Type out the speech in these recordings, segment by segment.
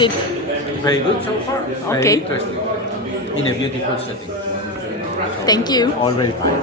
is it? Very good so far. Very Okay. interesting. In a beautiful setting. Thank you. All very fine.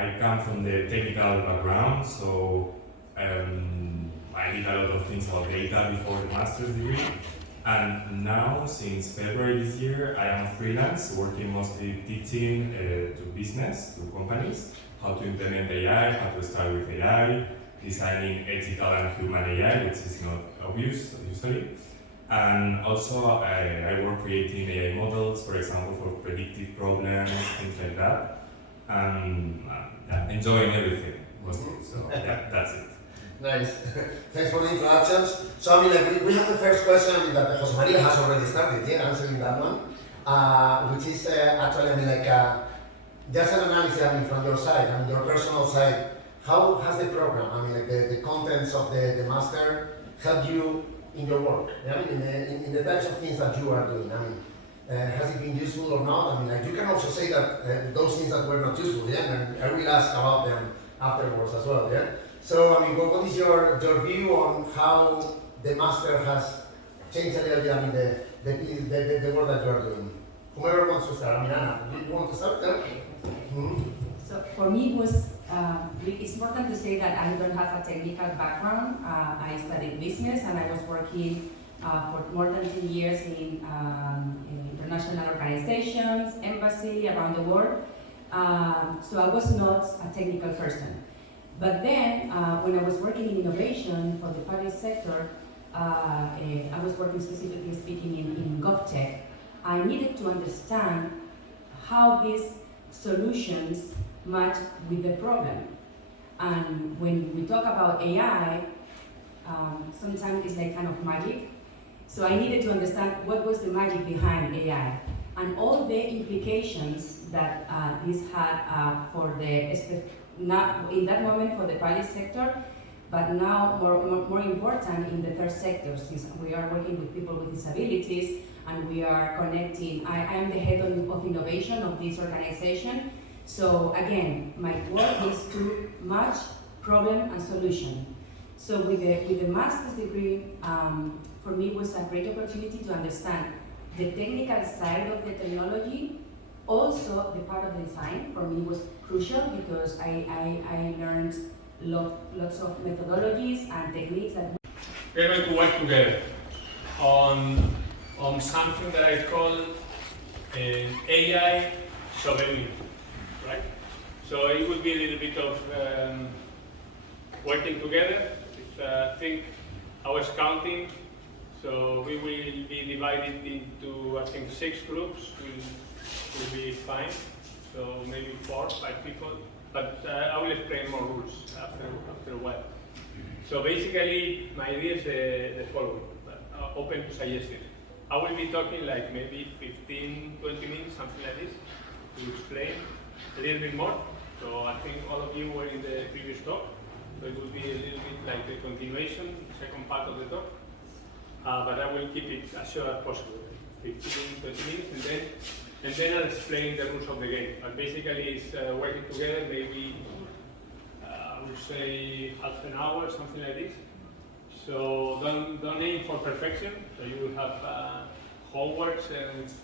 I come from the technical background, so I did a lot of things about data before the master's degree. And now, since February this year, I am freelance, working mostly teaching to business, to companies, how to implement AI, how to start with AI, designing ethical and human AI, which is not obvious usually. And also, I work creating AI models, for example, for predictive problems, things like that. And enjoying everything mostly. So yeah, that's it. Nice. Thanks for the introductions. So I mean, like we have the first question that Jose Maria has already started, answering that one, which is actually, I mean, like just an analysis, I mean, from your side, I mean, your personal side. How has the program, I mean, like the contents of the master helped you in your work? I mean, in the types of things that you are doing. I mean, has it been useful or not? I mean, like you can also say that those things that were not useful, and I will ask about them afterwards as well, So, I mean, what is your view on how the master has changed a little bit, I mean, the work that you are doing? Whoever wants to start, I mean, Anna, do you want to start? Okay. Mm-hmm. So for me, it was it's important to say that I don't have a technical background. I studied business and I was working for more than 10 years in international organizations, embassy around the world. So I was not a technical person. But then, when I was working in innovation for the public sector, I was working specifically speaking in GovTech. I needed to understand how these solutions match with the problem. And when we talk about AI, sometimes it's like kind of magic. So I needed to understand what was the magic behind AI and all the implications that this had for the, not in that moment for the public sector, but now more important in the third sector, since we are working with people with disabilities and we are connecting. I am the head of innovation of this organization. So again, my work is to match problem and solution. So with the master's degree, for me it was a great opportunity to understand the technical side of the technology. Also, the part of the design for me was crucial because I learned lots of methodologies and techniques that We're going to work together on something that I call AI sovereignty, right? So it will be a little bit of working together. Think I was counting, so we will be divided into, I think, 6 groups. Will be fine. So maybe 4, 5 people. But I will explain more rules after a while. So basically, my idea is the following, open to suggestions. I will be talking like maybe 15, 20 minutes, something like this, to explain a little bit more. So I think all of you were in the previous talk, so it will be a little bit like a continuation, second part of the talk. But I will keep it as short as possible, 15, 20 minutes, and then I'll explain the rules of the game. But basically, it's working together, maybe I would say half an hour, something like this. So don't aim for perfection. So you will have homeworks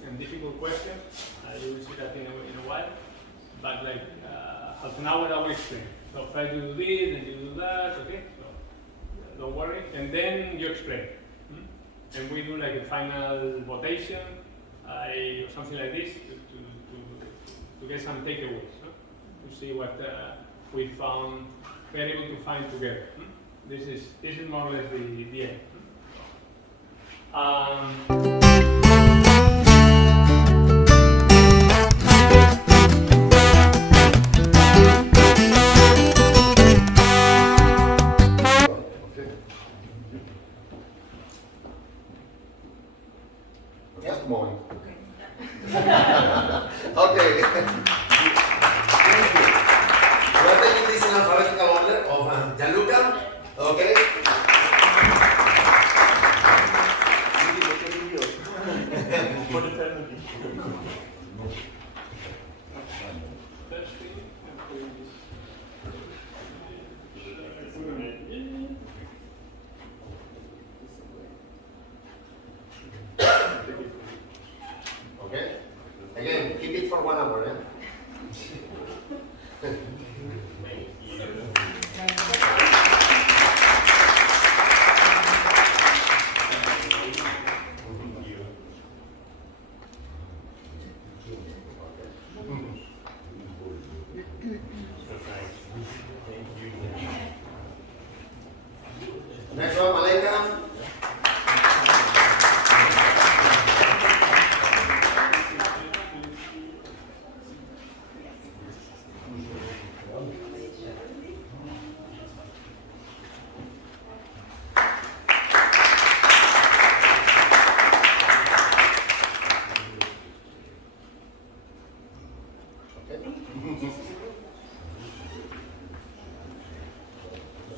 and difficult questions. You will see that in a while. But like half an hour, I will explain. So try to do this and you do that. Okay. So don't worry. And then you explain. And we do like a final votation, or something like this, to get some takeaways, to see what we found, we're able to find together. This is more or less the end. Just a moment. Okay. Thank you. We are taking this in alphabetical order of Gianluca. Okay. Okay. Again, keep it for 1 hour. Next one, Maleka.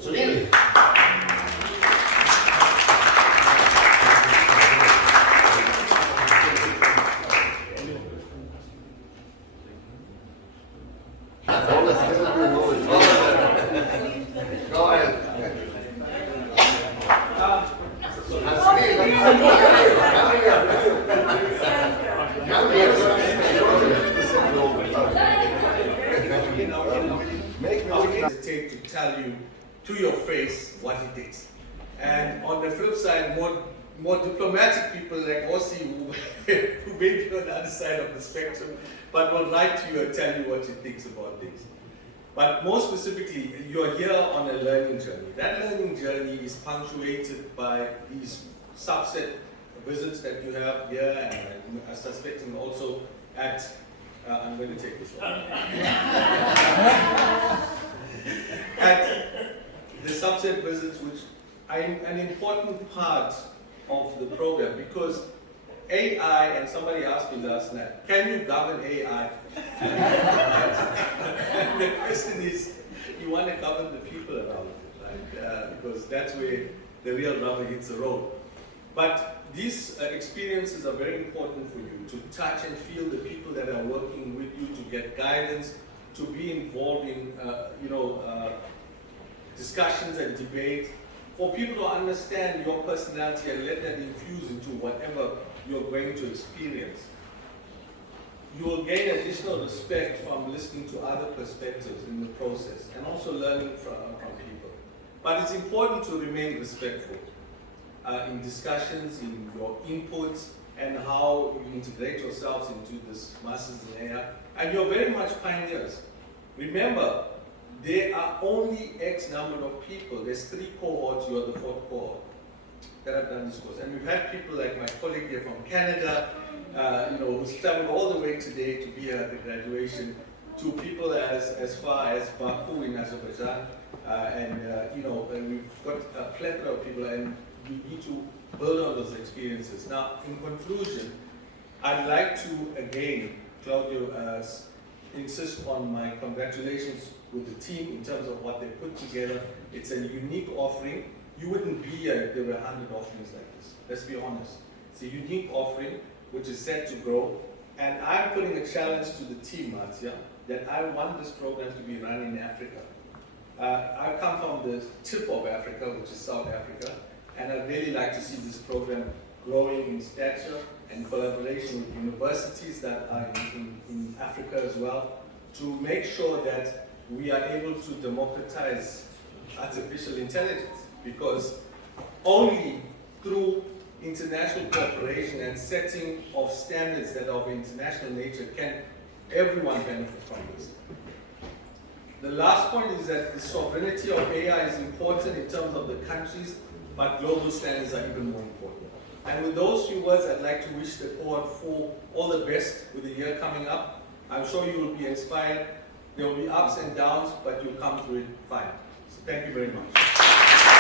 Sunil. Go ahead. Hesitate to tell you to your face what it is. And on the flip side, more diplomatic people like Ossi who may be on the other side of the spectrum, but will write to you and tell you what he thinks about things. But more specifically, you're here on a learning journey. That learning journey is punctuated by these subset visits that you have here, and I'm suspecting also at, I'm going to take this one. At the subset visits, which are an important part of the program, because AI, and somebody asked me last night, can you govern AI? And the question is, you want to govern the people around it, right? Because that's where the real rubber hits the road. But these experiences are very important for you, to touch and feel the people that are working with you, to get guidance, to be involved in discussions and debate, for people to understand your personality and let that infuse into whatever you're going to experience. you will gain additional respect from listening to other perspectives in the process and also learning from people. But it's important to remain respectful in discussions, in your inputs, and how you integrate yourselves into this Masters in AI. And you're very much pioneers. Remember, there are only X number of people. There's 3 cohorts, you're the 4th cohort that have done this course. And we've had people like my colleague here from Canada, who's traveled all the way today to be here at the graduation, to people as far as Baku in Azerbaijan, and we've got a plethora of people, and you need to build on those experiences. Now, in conclusion, I'd like to again, Claudio, insist on my congratulations with the team in terms of what they put together. It's a unique offering. You wouldn't be here if there were 100 offerings like this. Let's be honest. It's a unique offering which is set to grow. And I'm putting a challenge to the team, Marzia, that I want this program to be run in Africa. I come from the tip of Africa, which is South Africa, and I'd really like to see this program growing in stature and collaboration with universities that are in Africa as well, to make sure that we are able to democratize artificial intelligence, because only through international cooperation and setting of standards that are of international nature can everyone benefit from this. The last point is that the sovereignty of AI is important in terms of the countries, but global standards are even more important. And with those few words, I'd like to wish the cohort for all the best with the year coming up. I'm sure you will be inspired. There will be ups and downs, but you'll come through it fine. So thank you very much.